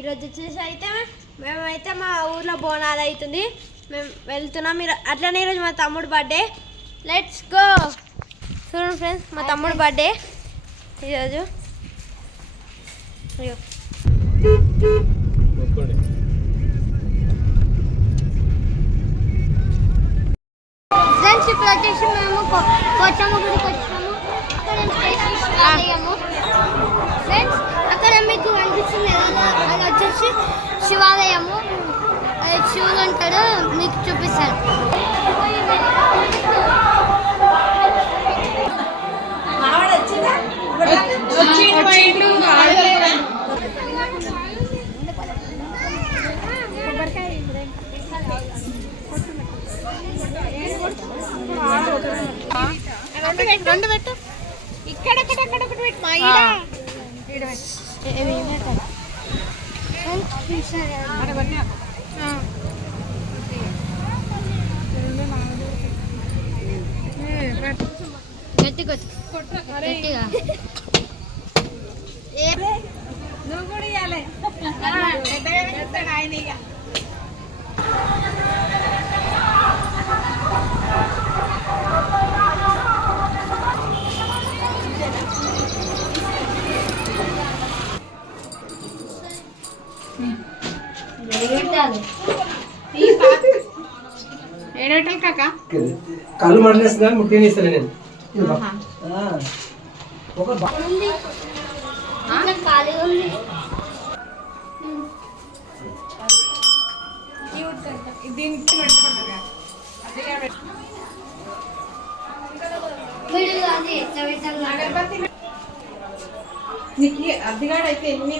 ఈరోజు వచ్చేసి అయితే మేమైతే మా ఊర్లో బోనాలు అవుతుంది, మేము వెళ్తున్నాం. మీరు అట్లనే ఈరోజు మా తమ్ముడు బర్త్డే. Let's go. చూడండి ఫ్రెండ్స్, మా తమ్ముడు బర్త్డే ఈరోజు. ఫ్రెండ్స్ ఇప్పుడు వచ్చేసి మేము కొత్తమ్మ గుడికి వచ్చాము. ఫ్రెండ్స్ అక్కడ మీకు కనిపిస్తుంది కదా, అది వచ్చేసి శివాలయము. అది శివుడు ఉంటాడు, మీకు చూపిస్తాను. రెండు పెట్టు, ఇక్కడెక్కడెక్కడ ఒకటి పెట్టు. మా గట్టిగా నువ్వు కూడా ఇవ్వాలి. ఆయన ఇక కళ్ళు మండేస్తున్నా ముట్టినిస్తాను నేను. అదిగాడైతే ఎన్ని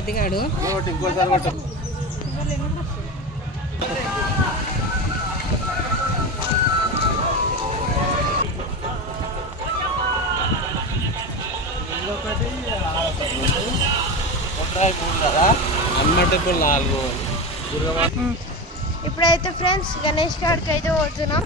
అదిగాడు ఇప్పుడైతే ఫ్రెండ్స్ గణేష్ గారికి అయితే పోతున్నాం.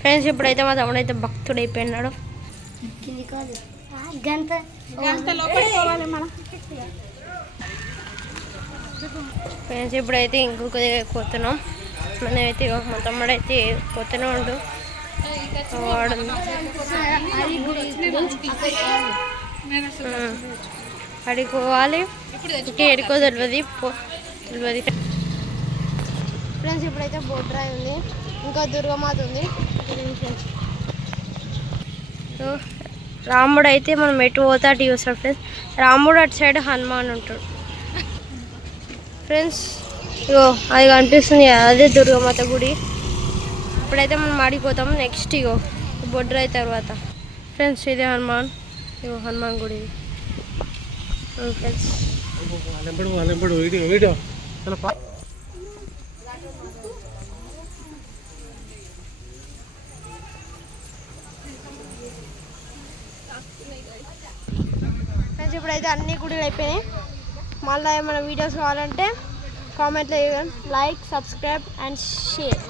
ఫ్రెండ్స్ ఇప్పుడైతే మా తమ్ముడు అయితే భక్తుడు అయిపోయినాడు. ఫ్రెండ్స్ ఇప్పుడైతే ఇంకొక దగ్గర పోతున్నాం. మనమైతే మా తమ్ముడు అయితే పోతూనే ఉండు వాడు అడిగి పోవాలి. ఇంకా ఎడుకో తెలియదు. ఫ్రెండ్స్ ఇప్పుడైతే బోట్రాయి ఉంది, ఇంకా దుర్గమాత ఉంది. రాముడు అయితే మనం ఎటు పోతా అటు చూస్తాడు ఫ్రెండ్స్. రాముడు అటు సైడ్ హనుమాన్ ఉంటాడు ఫ్రెండ్స్. ఇగో అది కనిపిస్తుంది కదా, అదే దుర్గమాత గుడి. ఇప్పుడైతే మనం ఆడిపోతాం. నెక్స్ట్ ఇగో బొడ్రాయి తర్వాత ఫ్రెండ్స్ ఇదే హనుమాన్. ఇగో హనుమాన్ గుడి ఫ్రెండ్స్. ఫ్రెండ్స్ ఇప్పుడైతే అన్ని గుడిలు అయిపోయినాయి. మళ్ళీ ఏమైనా వీడియోస్ కావాలంటే కామెంట్లో లైక్, సబ్స్క్రైబ్ అండ్ షేర్.